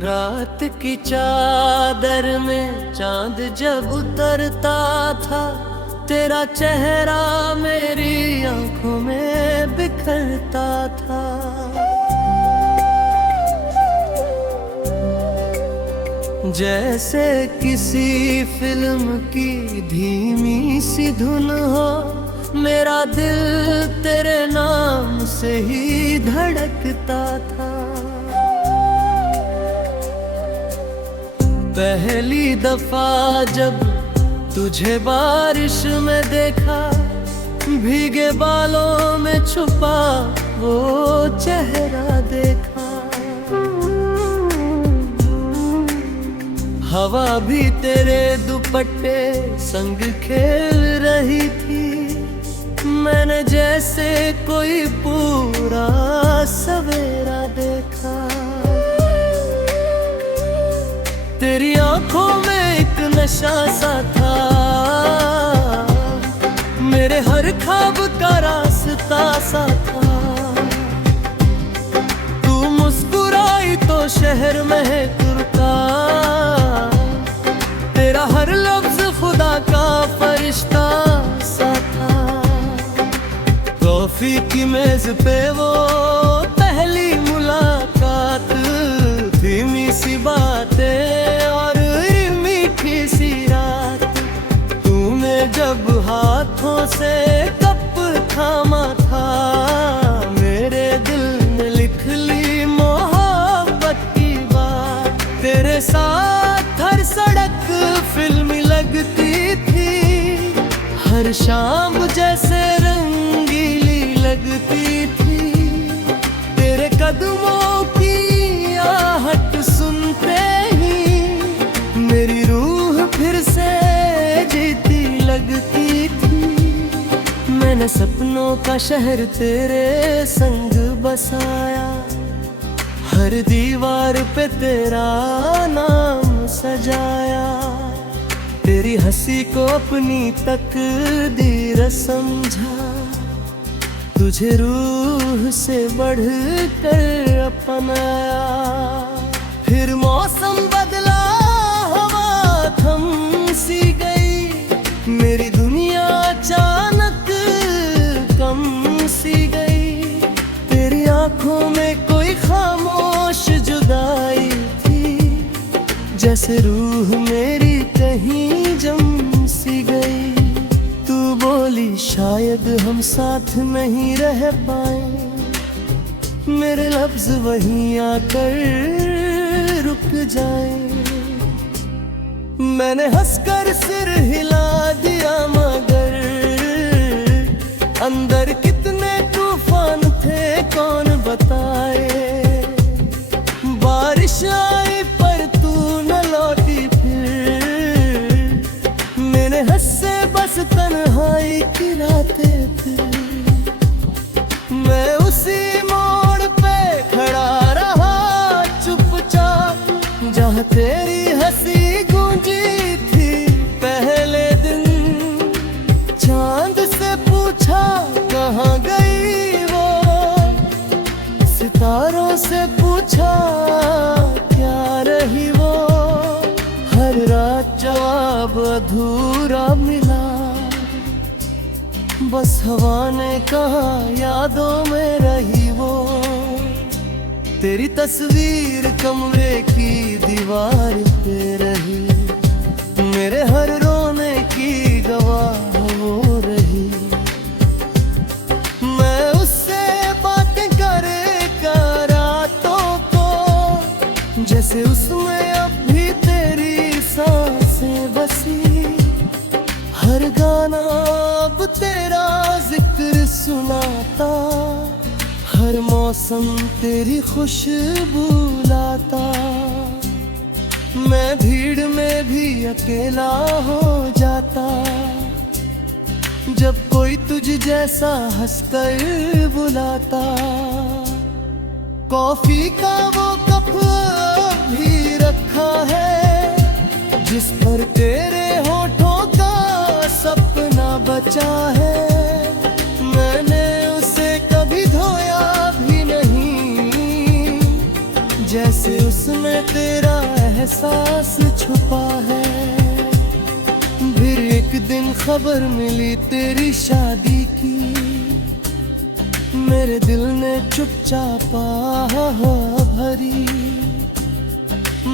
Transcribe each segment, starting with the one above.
रात की चादर में चांद जब उतरता था, तेरा चेहरा मेरी आंखों में बिखरता था। जैसे किसी फिल्म की धीमी सी धुन हो, मेरा दिल तेरे नाम से ही धड़कता था। पहली दफा जब तुझे बारिश में देखा, भीगे बालों में छुपा वो चेहरा देखा। हवा भी तेरे दुपट्टे संग खेल रही थी, मैंने जैसे कोई पूरा सवेरा देखा। तेरी आंखों में एक नशा सा था, मेरे हर ख्वाब का रास्ता सा था। तू मुस्कुराई तो शहर महक उठा, तेरा हर लफ्ज खुदा का फरिश्ता सा था। कॉफी की मेज पे वो पहली मुलाकात, धीमी सी बातें और मीठी सी रात। तूने जब हाथों से कप थामा था, मेरे दिल में लिख ली मोहब्बत की बात। तेरे साथ हर सड़क फिल्मी लगती थी, हर शाम जैसे रंगीली लगती थी। तेरे कदमों की आहट सुनते ही मेरी रूह फिर से जीती लगती थी। मैंने सपनों का शहर तेरे संग बसाया, हर दीवार पे तेरा नाम सजाया। तेरी हंसी को अपनी तकदीर समझा, तुझे रूह से बढ़ कर अपनाया। फिर मौसम बदला, हवा थम सी गई, मेरी दुनिया अचानक कम सी गई। तेरी आंखों में कोई खामोश जुदाई थी, जैसे रूह मेरी कहीं जम सी गई। तू बोली शायद हम साथ नहीं रह पाए, मेरे लफ्ज वहीं आकर रुक जाए। मैंने हंसकर सिर हिला दिया, मगर अंदर कितने तूफान थे कौन बताए। बारिश आई पर तू न लौटी फिर, मैंने हंसे बस तन्हाई की रातें थी। मैं उसी मोड़ पे खड़ा रहा चुपचाप, जहाँ तेरी हंसी गूंजी थी पहले दिन। चांद से पूछा कहाँ गई वो, सितारों से पूछा क्या रही वो। हर रात जवाब अधूरा मिला, बस हवा ने कहा यादों में रही वो। तेरी तस्वीर कमरे की दीवार पे रही, मेरे हर रोने की गवाह वो रही। मैं उससे बातें कर रातों को, जैसे उसमें अब भी तेरी सांसें बसी। हर गाना अब तेरा जिक्र सुनाता, हर मौसम तेरी खुशबू लाता। मैं भीड़ में भी अकेला हो जाता, जब कोई तुझ जैसा हंसकर बुलाता। कॉफी का वो कप भी रखा है, जिस पर तेरे होठों का सपना बचा है। मैंने उसे कभी धोया भी नहीं, जैसे उसने में तेरा एहसास छुपा है। फिर एक दिन खबर मिली तेरी शादी की, मेरे दिल ने चुपचाप आह भरी।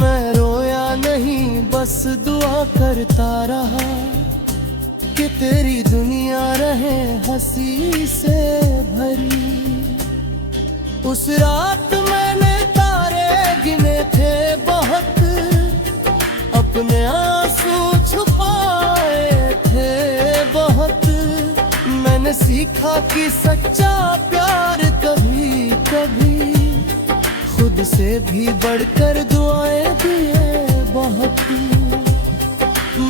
मैं रोया नहीं, बस दुआ करता रहा कि तेरी दुनिया रहे हंसी से भरी। उस रात मैंने तारे गिने थे बहुत, अपने आंसू छुपाए थे बहुत। मैंने सीखा कि सच्चा प्यार कभी कभी खुद से भी बढ़कर दुआएं दिए बहुत।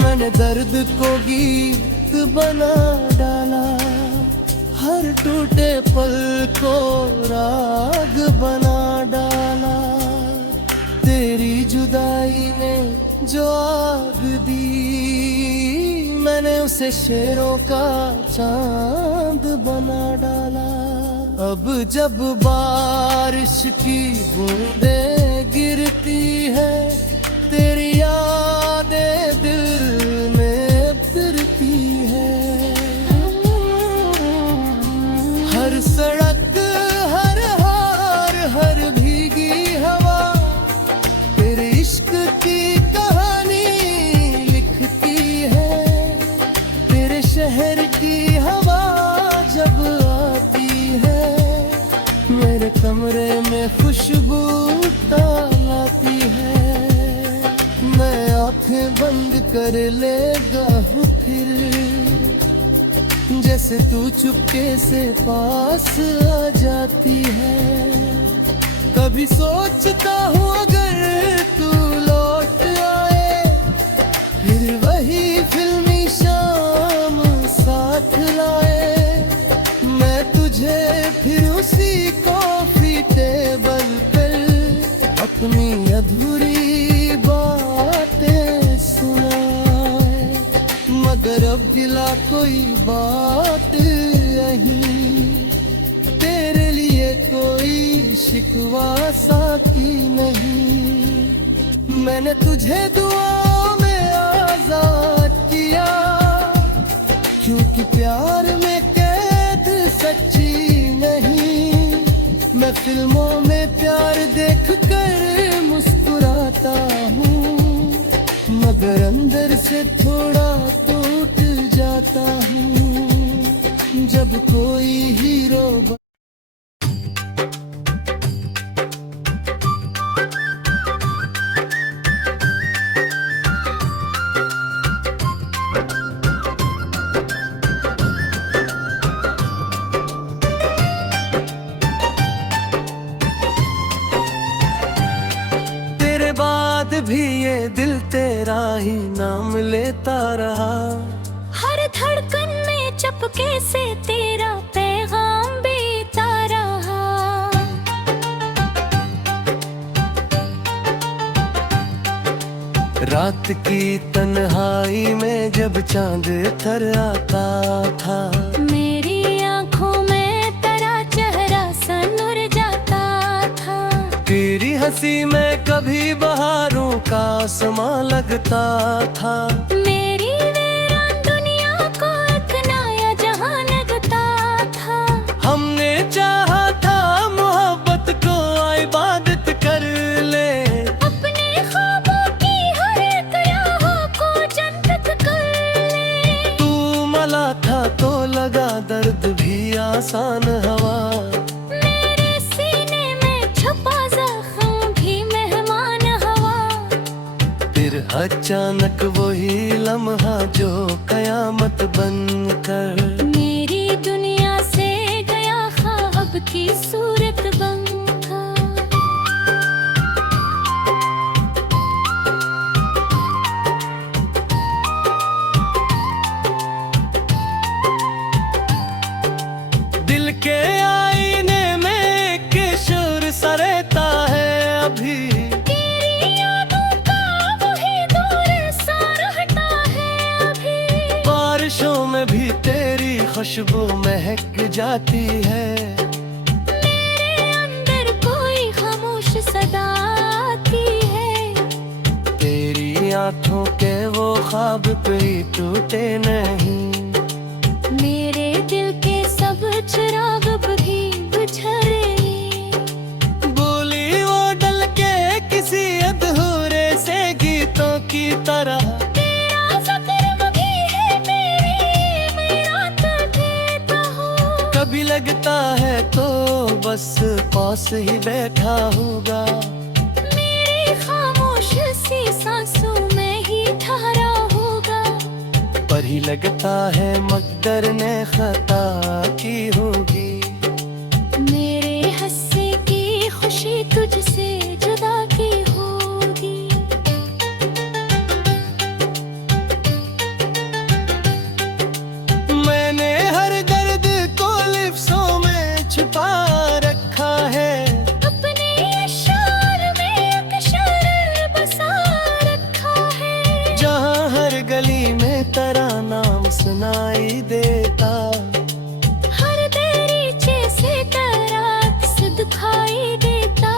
मैंने दर्द को गीत बना डाला, हर टूटे पल को राग बना डाला। तेरी जुदाई ने जो आग दी, मैंने उसे शेरों का चांद बना डाला। अब जब बारिश की बूंदें गिरती है, तेरी यादें दिल में फिरती है। हर सड़क, हर हार, हर भीगी हवा तेरे इश्क की कहानी लिखती है। तेरे शहर की हवा जब आती है, मेरे कमरे में खुशबू आती है। मैं आंखें बंद कर लेगा फिर, जैसे तू चुपके से पास आ जाती है। कभी सोचता हूँ अगर तू लौट आए, फिर वही फिल्मी शाम साथ लाए। मैं तुझे फिर उसी कॉफी टेबल पर अपनी अधूरी बातें सुनाए। मगर अब गिला कोई बात नहीं, तेरे लिए कोई शिकवा सा की नहीं। मैंने तुझे दुआ में आजाद किया, क्योंकि प्यार में कैद सच्ची नहीं। मैं फिल्मों में प्यार देख कर मुस्कुराता हूँ, मगर अंदर से थोड़ा टूट जाता हूँ जब कोई हीरो। तेरे बाद भी ये दिल तेरा ही नाम लेता रहा। हर धड़कन में चपके से तेरा पैगाम बीता रहा। रात की तन्हाई में जब चांद थर आता था, मेरी आंखों में तेरा चेहरा सनूर जाता था। तेरी हंसी में कभी बहारों का समा लगता था। मेरी वीरान दुनिया को एक नया जहां लगता था। हमने चाहा था मोहब्बत को इबादत कर ले, अपने ख्वाबों की हर एक राहों को जन्नत कर ले। तू मला था तो लगा दर्द भी आसान हवा। मेरे सीने में छुपा जख्म भी मेहमान हवा। फिर अचानक वही लम्हा जो कयामत बनकर मेरी दुनिया से गया ख्वाब की सूरत बनकर। दिल के आईने में किशोर सा रहता है अभी। तेरी यादों का वही दौर सा रहता है अभी। बारिशों में भी तेरी खुशबू महक जाती है। मेरे अंदर कोई खामोश सदा आती है। ख्वाब कोई टूटे नहीं। मेरे दिल के सब चिराग भी बुझ रहे, बोली वो डल के किसी अधूरे से गीतों की तरह। तेरा ज़िक्र भी है मेरे, मैं रात देता हूँ। कभी लगता है तो बस पास ही बैठा होगा, मेरी खामोश सी सांसों में ही ठहरा होगा। पर ही लगता है मकदर ने खता की होगी। मेरे हंसने की खुशी तुझसे जुदा की होगी। मैंने हर दर्द को लिफ्ज़ों में छुपा रखा है, अपने अशार में अक्षर बसा रखा है। जहाँ हर गली में तेरा नाम सुनाई देता। हर दरीचे से तेरा अक्स दिखाई देता।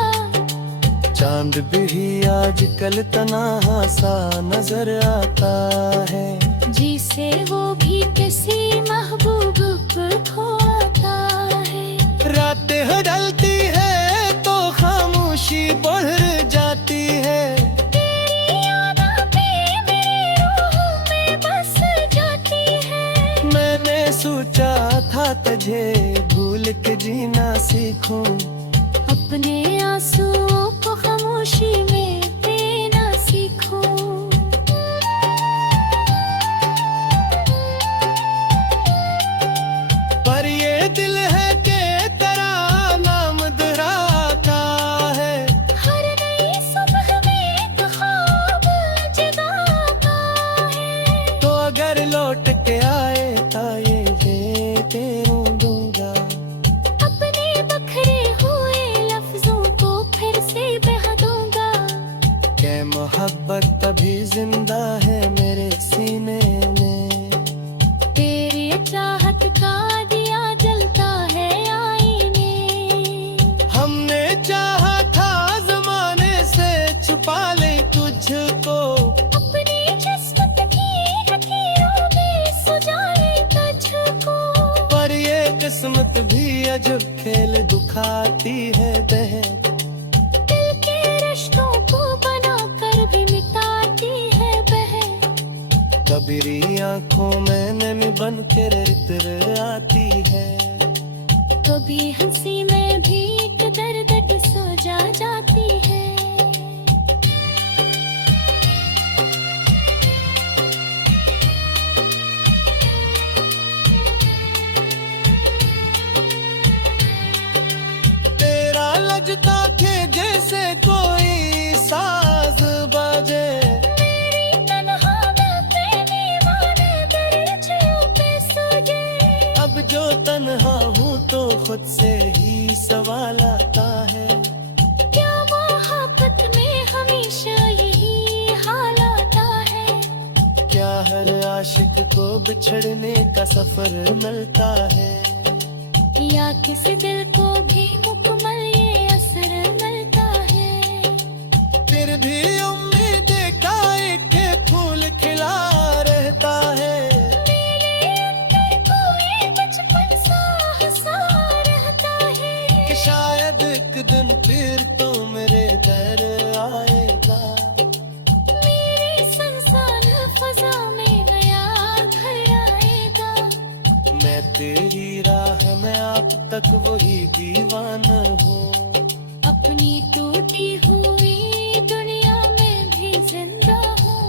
चांद भी आजकल तन्हा सा नजर आता है, जिसे वो भी किसी महबूब को खोता है। रातें हो ढलती है तो खामोशी बढ़ जाती है। तेरी यादें मेरे रूह में बस जाती है। मैंने सोचा था तुझे भूल के जीना सीखूं, अपने आंसुओं को खामोशी में देना सीखो। पर ये दिल है कि तेरा नाम दोहराता है। हर नई सुबह में एक ख्वाब जगाता है। तो अगर लौट के आए तो ये तेरू दूंगा, अपने बखरे हुए लफ्जों को फिर से बहा दूंगा। के मोहब्बत तभी जिंदा है मेरे सीने में। तेरी चाहत का दिया जलता है आईने। हमने चाहा था जमाने से छुपा ले तुझको, अपनी किस्मत की लकीरों में सुझा ले तुझको। पर ये किस्मत भी अजब खेल दिखाती है बहन। दिल के रिश्तों को बनाकर भी मिटाती है बहन। कबीरी आंखों में नमी बन के रितर आती है। कभी हंसी में भी एक दर्द सो जाती है। तेरा लजता के जैसे कोई साज बाजे, मेरी तन्हा पे दीवाने दरियाओं पे सजे। अब जो तन्हा हूँ तो खुद से ही सवाल आता है। क्या मोहब्बत में हमेशा यही हाल आता है? क्या हर आशिक को बिछड़ने का सफर मिलता है? या किसी दिल को भी मुकम्मल ये असर मिलता है? फिर भी उम्मीद का एक फूल खिला रहता है। मेरे अंदर कोई बचपन सा हंसा रहता है। कि शायद एक दिन फिर तो मेरे दर आएगा। मेरे संसार फजा में नया घर आएगा। मैं तेरी राह में आप तक वही दीवाना हूँ। अपनी टूटी हुई दुनिया में भी जिंदा हूँ।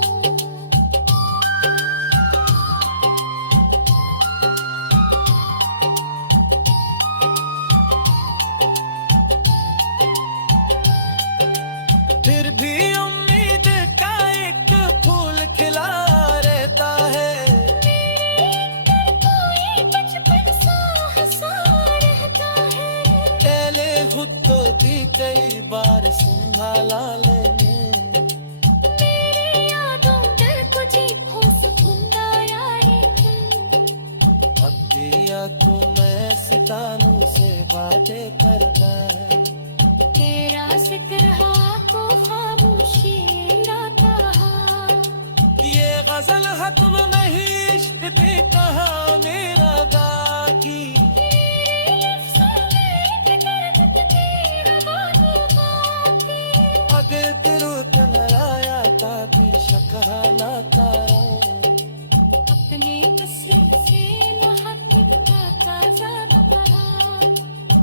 फिर भी उम्मीद का एक फूल खिला रहता है। कोई बचपन सा हंसा रहता है। पहले खुद तो भी कई बार संभाला लेने। मेरी यादों डर तुझे हो सुकूंदा यारी। अब भी आंखों में सितारों से बातें करता है। तेरा जिक्र को खामोशी ना कहा। ये गजल है तुम नहीं, इश्क भी कहा मेरा गाकी। अगर तेरू तलराया ताकि शकहा ना तारा, अपने कसम से मोहब्बत का ताजा बहा,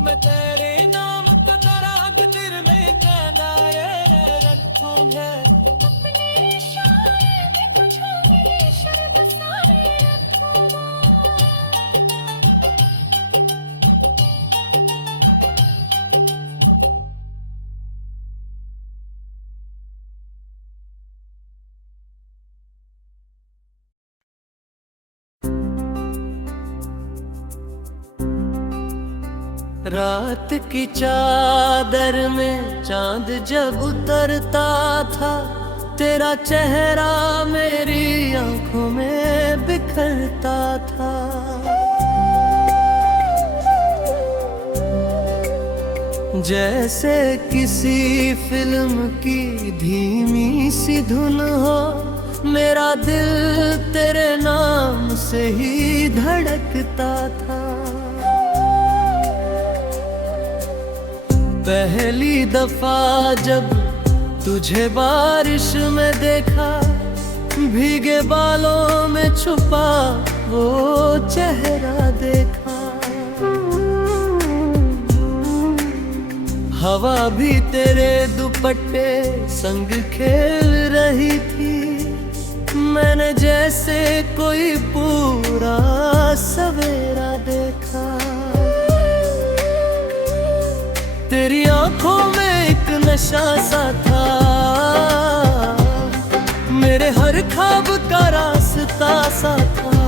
मैं तेरे नाम का दराग दिल में कनाए रखूंगा। अपने इशारे में कुछ मेरे शर बसाए रखूंगा। रात की चादर में चांद जब उतरता था, तेरा चेहरा मेरी आंखों में बिखरता था। जैसे किसी फिल्म की धीमी सी धुन हो, मेरा दिल तेरे नाम से ही धड़कता था। पहली दफा जब तुझे बारिश में देखा, भीगे बालों में छुपा वो चेहरा देखा। हवा भी तेरे दुपट्टे संग खेल रही थी, मैंने जैसे कोई पूरा सवेरा देखा। तेरी आंखों में एक नशा सा था, मेरे हर ख्वाब का रास्ता सा था।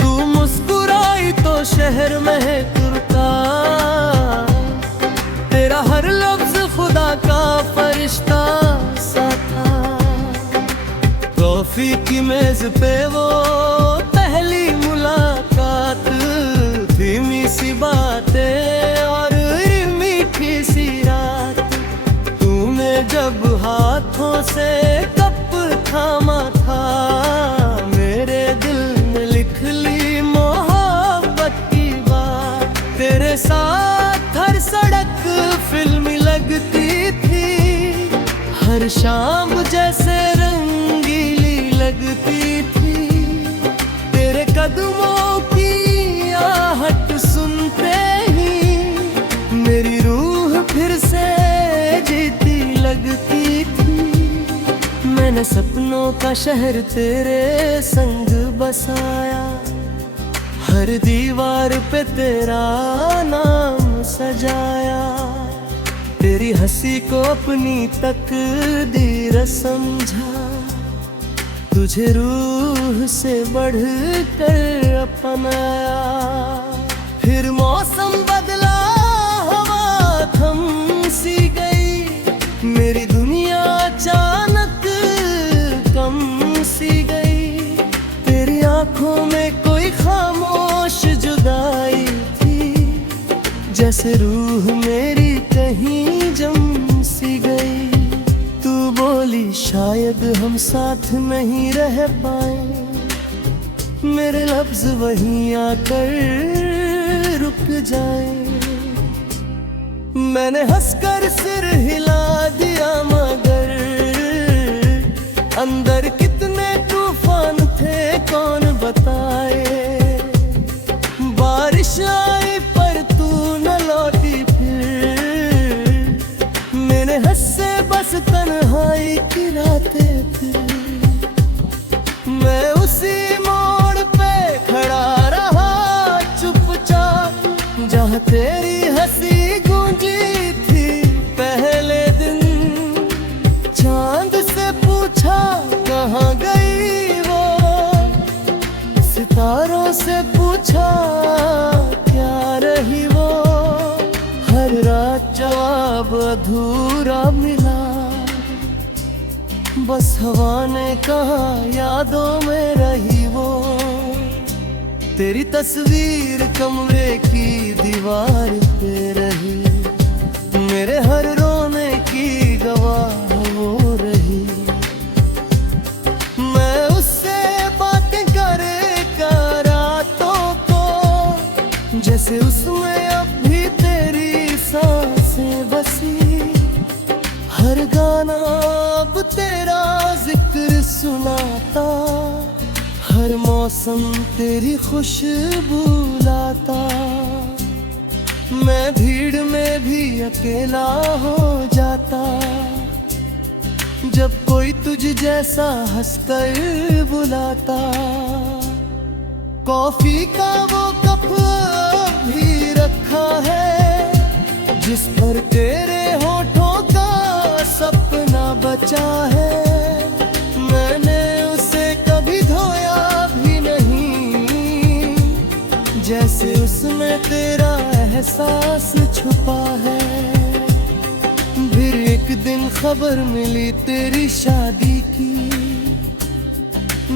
तू मुस्कुराई तो शहर महक उठा, तेरा हर लफ्ज खुदा का फरिश्ता सा था। कॉफी की मेज पे वो पहली मुलाकात, धीमी सी बातें और मीठी सी रात। तूने जब हाथों से कप थामा था, मेरे दिल में लिख ली मोहब्बत की बात। तेरे साथ हर सड़क फिल्मी लगती थी, हर शाम जैसे रंगीली लगती थी। तेरे कदमों की आहट सुनते ही मेरी रूह फिर से जीती लगती थी। मैंने सपनों का शहर तेरे संग बसाया, हर दीवार पे तेरा नाम सजाया। तेरी हंसी को अपनी तकदीर समझा, तुझे रूह से बढ़ कर अपनाया। फिर मौसम बदला, हवा थम सी गई, मेरी दुनिया अचानक कम सी गई। तेरी आंखों में कोई खामोश जुदाई थी, जैसे रूह मेरी कहीं जम सी गई। तू बोली शायद हम साथ नहीं रह पाए, मेरे लफ्ज वहीं आकर रुक जाए। मैंने हंसकर सिर हिला दिया, मगर अंदर कितने तूफान थे कौन बताए। बारिश आई पर तू न लौटी फिर, मैंने हंसे बस तन्हाई की रातें थी। मैं उसी मोड़ पे खड़ा रहा चुपचाप, जहाँ तेरी हंसी गूंजी थी पहले दिन। चांद से पूछा कहाँ गई वो, सितारों से पूछा क्या रही वो। हर रात जवाब अधूरा मिला, बस हवा ने कहा यादों में रही वो। तेरी तस्वीर कमरे की दीवार पे रही, मेरे हर रोने की गवाह वो रही। जैसे उसमें अब भी तेरी सांसें बसी। हर गाना अब तेरा जिक्र सुनाता, हर मौसम तेरी खुशबू लाता। मैं भीड़ में भी अकेला हो जाता, जब कोई तुझ जैसा हंसकर बुलाता। कॉफी का वो कप भी रखा है, जिस पर तेरे होठों का सपना बचा है। मैंने उसे कभी धोया भी नहीं, जैसे उसमें तेरा एहसास छुपा है। फिर एक दिन खबर मिली तेरी शादी की,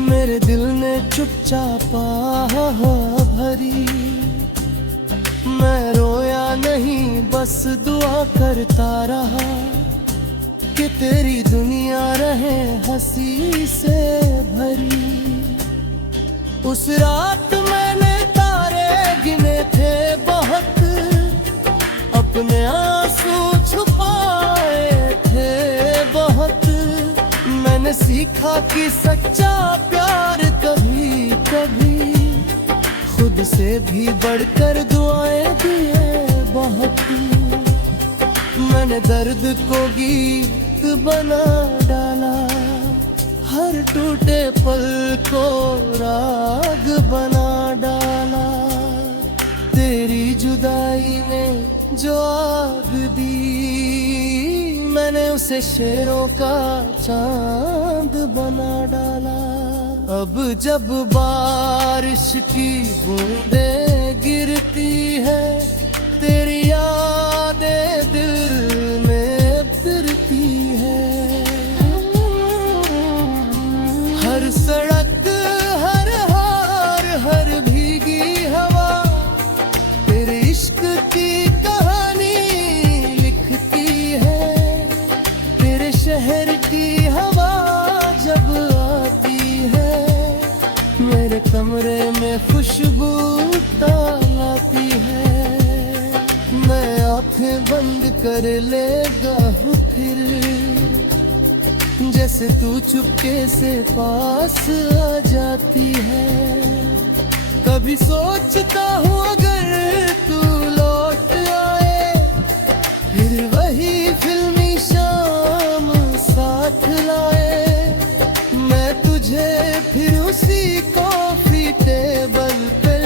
मेरे दिल ने चुपचाप आह भरी। मैं रोया नहीं, बस दुआ करता रहा कि तेरी दुनिया रहे हंसी से भरी। उस रात मैंने तारे गिने थे बहुत, अपने आंसू छुपाए थे बहुत। मैंने सीखा कि सच्चा प्यार कभी कभी खुद से भी बढ़कर दुआएं दिए बहुत। मैंने दर्द को गीत बना डाला, हर टूटे पल को राग बना डाला। तेरी जुदाई ने जो आग दी, मैंने उसे शेरों का चांद बना डाला। अब जब बारिश की बूंदें गिरती है, तेरी यादें दिल में फिरती है। हर सड़क, हर हार, हर भीगी हवा तेरे इश्क की कहानी लिखती है। तेरे शहर की हवा जब आती है, मेरे कमरे में खुशबू लाती है। मैं आंखें बंद कर लेगा फिर, जैसे तू चुपके से पास आ जाती है। कभी सोचता हूँ अगर तू लौट आए, फिर वही फिल्मी शाम साथ लाए। मैं तुझे फिर उसी कॉफी टेबल पर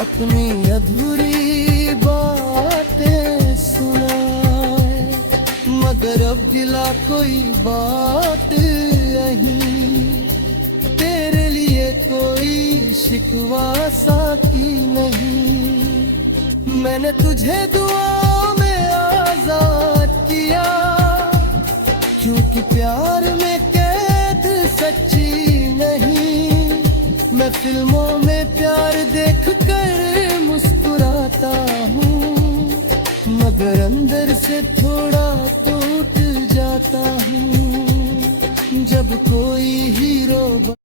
अपनी अधूरी बातें सुनाए। मगर अब गिला कोई बात नहीं, तेरे लिए कोई शिकवा साकी नहीं। मैंने तुझे दुआ में आजाद किया, क्योंकि प्यार में कैद सच्ची नहीं। मैं फिल्मों में प्यार देख कर मुस्कुराता हूँ, मगर अंदर से थोड़ा टूट जाता हूँ। जब कोई हीरो